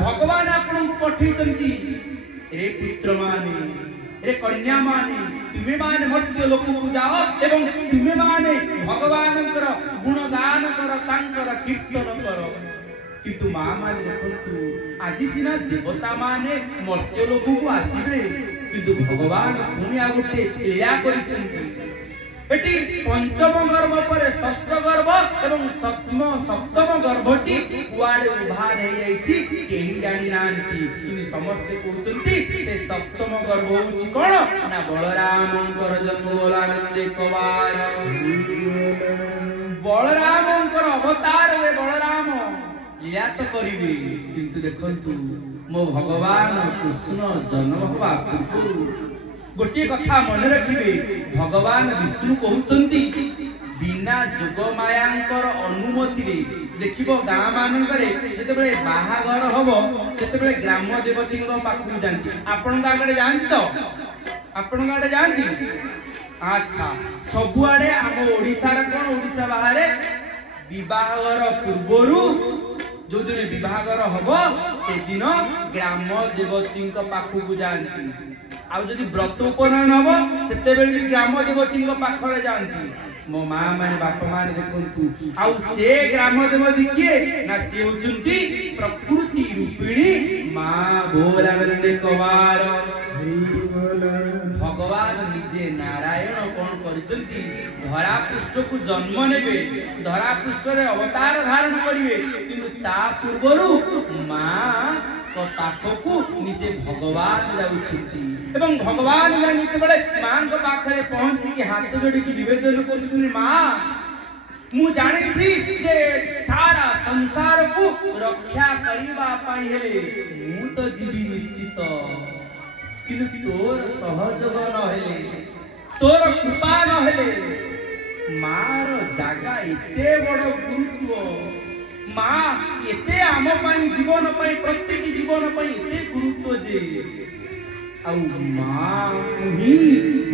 भगवान आपण पठि छथि रे पुत्र माने रे कन्या माने तुमे माने मध्य लोक को जाओ एवं तुमे माने भगवान कर गुणगान कर तांकर कीर्तन करो किंतु मां माने देखंतु आज सिना देवता माने मर्त्य लोक को आसीबे किंतु भगवान पुनी आ गुटे लीला करिसंती एटी पंचम गर्भ पर षष्ठ गर्भ एवं सप्तम गर्भटी कुआडे उभार हे जाईथि केही जानि नांती तुम समस्त कहउचंती से सप्तम गर्भ होउची कोन ना बलरामंकर जन्म बोलानंदे कवार बलरामंकर अवतार रे बलराम लीला तो करिवे किंतु देखंतु मो भगवान कृष्ण जन्म होबा पूर्व गोटे कथा मन रखिबे भगवान विष्णु कहउचंती बिना जोग मायांकर अनुमति रे देखिबो गां मानकरे जते बेले बाहागर होबो सेते बेले ग्राम देवती को पाखु जानती आपण गाडे जानती तो आपण गाडे जानती अच्छा सबुआडे हम ओडिसा रे कोन ओडिसा बाहरे विवाहर पूर्वरु जो दिन विवाहर हबो से दिन ग्राम देवती को पाखु जानती आ जदि व्रत उपनयन हबो सेते बेले ग्राम देवती को पाखरे जानती मो मां माने बापा माने देखंतु आ से ग्राम देवती किए ना से होचुंती प्रकृति रूपिणी मां भोलानंदे कवार भगवान निजे नारायण कोन करिसंती धरा पृष्ठ को जन्म नेबे धरा पृष्ठ रे अवतार धारण करिवे किंतु ता पूर्वरु मां को पाखकु निजे भगवान जाउछिती एवं भगवान जानिते बडे मां को पाखरे पहुंची के हाथ जोड़ी की निवेदन करछुनी मां मु जानि छी जे सारा संसार को रक्षा करिबा पई हेले मु तो जीवी निश्चित किंतु तोर सहयोग न हेले तोर कृपा न हेले मार जागा एते बड़ गुरुत्व मां एते आम पई जीवन पई प्रत्येक जीवन पई एते गुरुत्व जे आ मां ही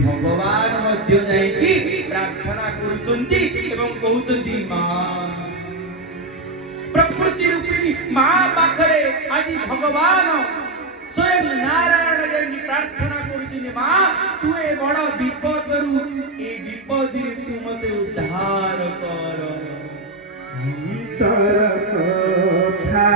भगवान मध्य जाई की प्रार्थना करूचंती एवं कहउचंती मां प्रकृति रूपी मां पाखरे आज भगवान स्वयं नारायण जय प्रार्थना करूचनी मां तू ए बड़ विपद रु ए विपद तू मते उद्धार कर अंतर कथा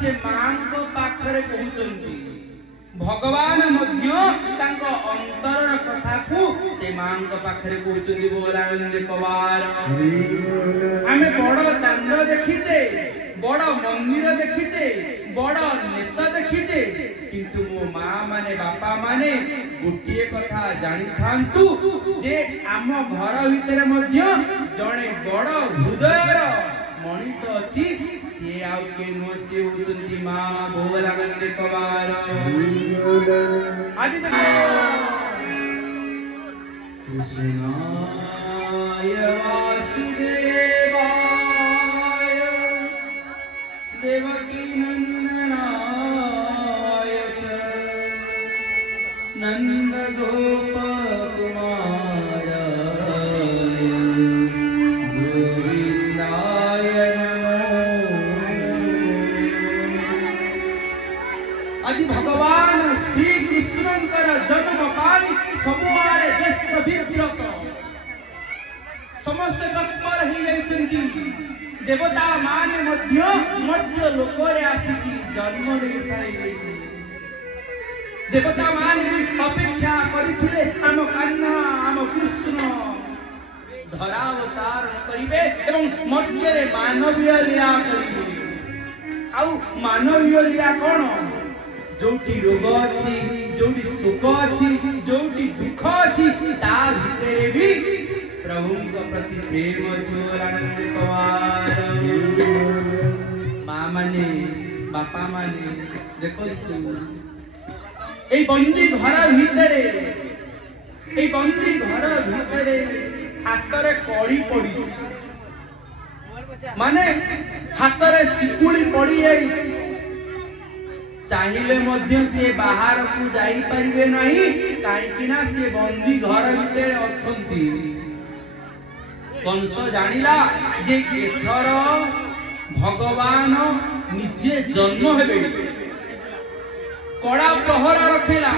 से मां पाखरे कहउचंती भगवान मध्य तांको अंतर कथा को से मां पाखरे कहउचंती बोलानंद कवार आमे बड़ दांड देखिते बड़ मंदिर देखिते बड़ नेता देखिते किंतु मो मां माने बापा माने गोटिए कथा जानि थांतु जे आम घर भितर मध्य जणे बड़ हृदयर मनीष अछि से आउ के नो से होचंती मां भोलानंद कवार आदि कृष्णाय वासुदेवाय देवकी नंदनाय च नंद गोप कुमाराय गोविंदाय आदि भगवान श्री कृष्णंकर जन्म पाई सबुआरे व्यस्त विव्रत समस्त तत्पर ही जाइछन्ति देवता माने मध्य लोकरे आसिकी जन्म नै साइले देवता माने अपेक्षा करिथिले आम कान्हा आम कृष्ण धरावतार करिवे एवं मध्यरे मानवीय लीला करिवे आउ मानवीय लीला कोन जोटी रोग अछि जोटी सुख अछि जोटी दुख अछि ता भितरे भी प्रभु को प्रति प्रेम छोरानंद कवार मां माने बापा माने देखो ए बंदी घर भितरे हातरे कड़ी पड़ी माने हातरे सिकुड़ी पड़ी जाई चाहिए मध्य से बाहर को जाई परिबे नहीं काई किना से बंदी घर भितरे अछंती कंस जानिला जे एथर भगवान निजे जन्म हेबे कड़ा प्रहर रखिला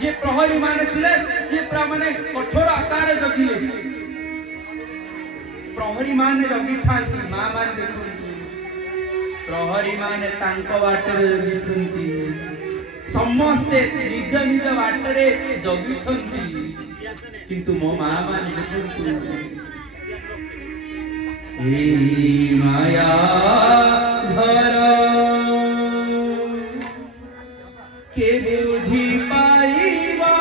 जे प्रहरी माने थिले से प्रा माने कठोर आकार जगिले प्रहरी माने जगी थांती मां माने देखुंती प्रहरी माने तांको बाटरे जगी छंती समस्ते निज निज बाटरे जगी छंती किंतु मो मां माने देखुंती माया धर के बुझी पाइबा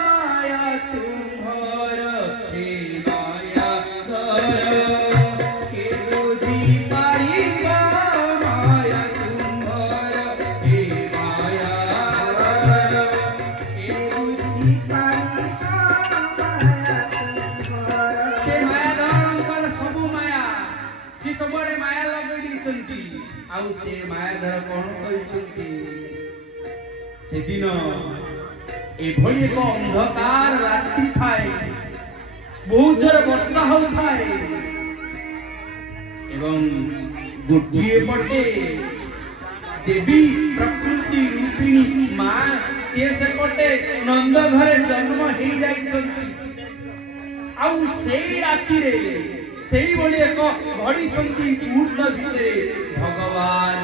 माया तुम्हार हे माया धर के बुझी पाइबा माया तुम्हार हे माया धर के बुझी पाइबा माया तुम्हार के माया धर सबु माया से सबरे माया लगै दिसंती आउ से माया धर कोन कहिसंती से दिन एभली एक अंधकार रात्रि थाए बहुत जोर वर्षा होउथाए एवं गोटिए पटे देवी प्रकृति रूपिणी मां से पटे नंद घरे जन्म हे जाइछंती आउ सेई राति रे सेई बोली एक घड़ी संति मुहूर्त भितरे भगवान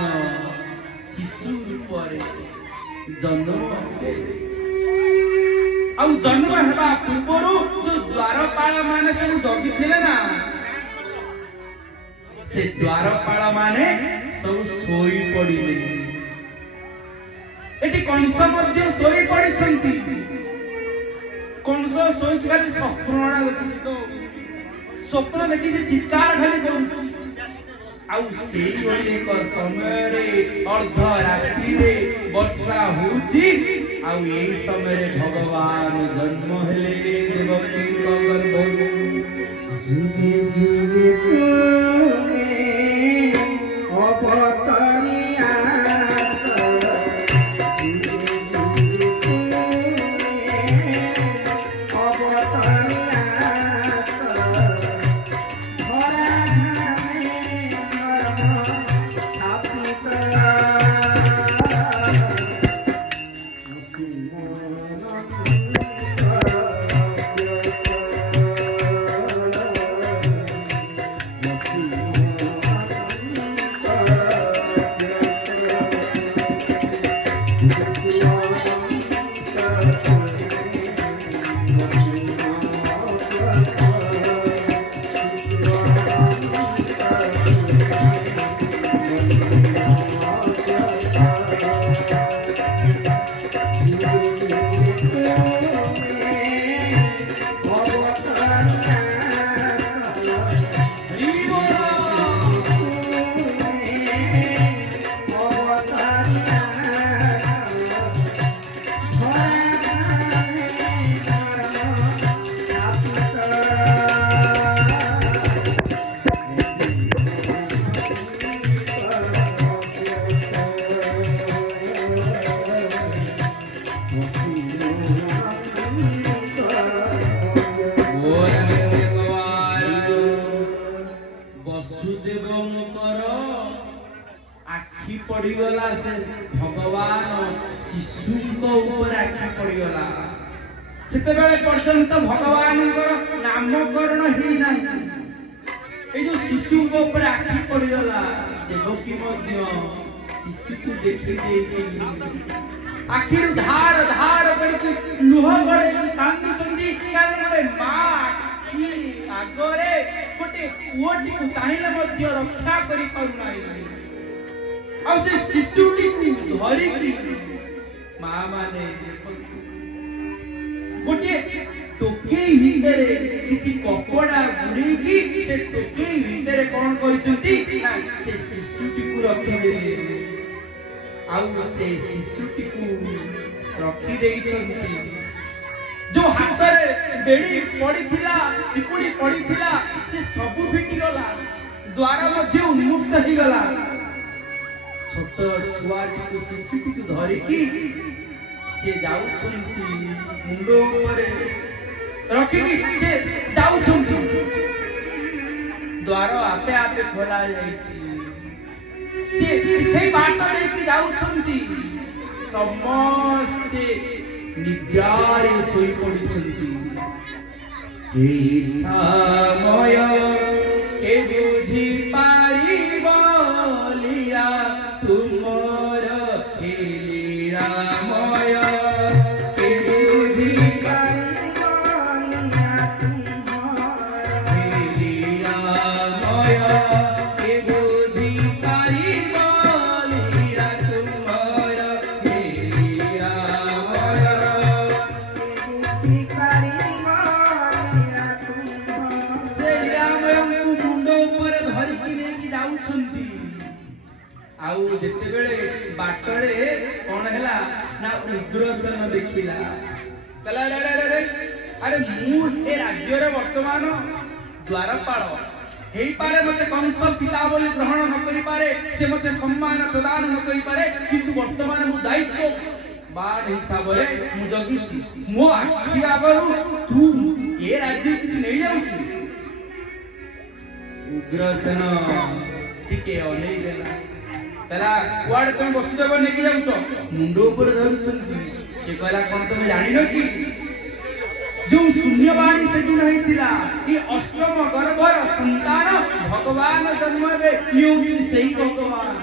शिशु रूप रे जन्म आउ जन्म हेबा पूर्वरु जो द्वारपाल माने सब जगी थिले ना से द्वारपाल माने सब सोई पड़िले एटी कंस मध्य सोई पड़िछंती कंस सोई खाली स्वप्नडा देखि तो स्वप्न देखि जे चित्कार खाली करू आउ सेई बोली एक समय रे अर्ध रात्रि रे वर्षा होउची आउ ए समय रे भगवान जन्म हेले देवकी गर्भ जुगे जुगे तुमे अवतरिया जुगे जुगे तुमे अवतरिया आखि पड़गला से भगवान शिशु ऊपर आखि पड़गला से पर्यंत भगवान नामकरण ही ना जो शिशु ऊपर आखि पड़गला देवकी शिशु को देखी आखिर धार धार लुह गड़े कांदी कारण माँ आगरे गोटे पुओटी को चाहिए मध्य रक्षा करि पाउना आ से शिशुटी को धरि की मां माने गोटे टोके हिंदरे किछि कपड़ा गुड़ी की से टोके हिंदरे कोन करिसुंती से शिशुटी को रखि दे आ से शिशुटी को रखि देइछंती जो हाथ रे बेड़ी पड़ी थिला सिकुड़ी पड़ी थिला से सब फिटी गला द्वार मध्य उन्मुक्त ही गला छोट छुआटी को शिशुटी को धरि की से जाउछंती मुंडो ऊपर रखि की से जाउछंती द्वार आपे आपे खोला जाईछि से बाट रे की जाउछंती समस्त निद्रारे सोई पड़िछंती इच्छामय के बुझी पारिब लीला तुमर लीलामय के बुझी पारिब लीलामय के बुझी पारिब लीला तुमर आउ जेते बेले बाटरे कोन हैला ना उग्रसेन देखिला कला रे अरे मु ए राज्य रे वर्तमान द्वारपाल हेई पारे मते कंस पिता बोली ग्रहण न करि पारे से मते सम्मान प्रदान न करि पारे किंतु वर्तमान मु दायित्व बार हिसाब रे मु जगिछि मो आखि आगरु तू ए राज्य किछ नै जाउछि उग्रसेन टिके ओले गेला पहला वार्ड तुम बसुदेव नेकी जाउछो मुंडो ऊपर धरुछंती से कहला कोन तुम जानि न कि जो शून्यवाणी से दिन होइतिला कि अष्टम गर्भर संतान भगवान जन्मबे योगी सही भगवान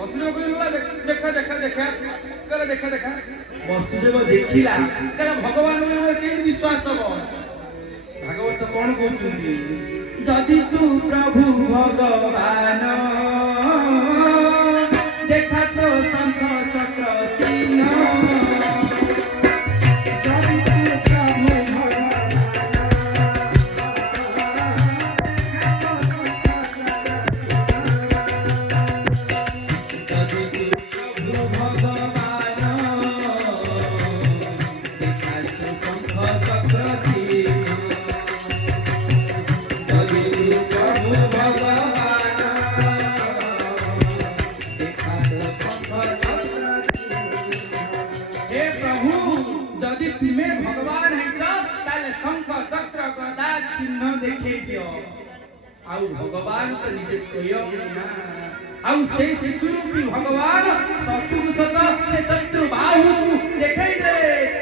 बसुदेव कहला देखा देखा देखा कहला देखा देखा बसुदेव देखिला कहला भगवान में के विश्वास हो भागवत कोन कहउछंती जदि तू प्रभु भगवान देखा तो शंख चक्र चिन्ह जदि तू प्रभु भगवान जदि तू प्रभु भगवान देखा तो शंख चक्र चिन्ह जदि तू प्रभु भगवान हे प्रभु जदि तुम्हें भगवान है ताले शंख चक्र गदा चिन्ह देखे दियो आउ भगवान तो निजे स्वयं ना आउ से शिशुरूपी भगवान चतुर्शत से चतुर्बाहु को देखाई दे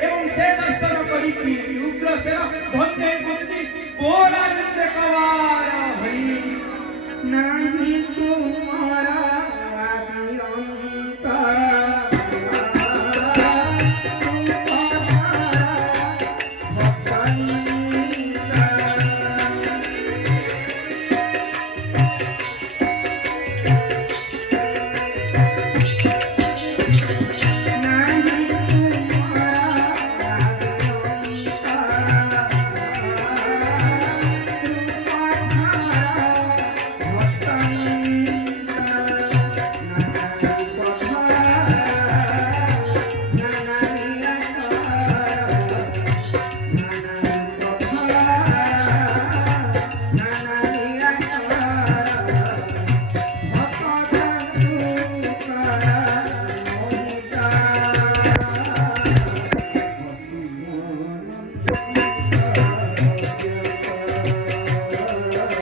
एवं से दर्शन करी उग्रसेन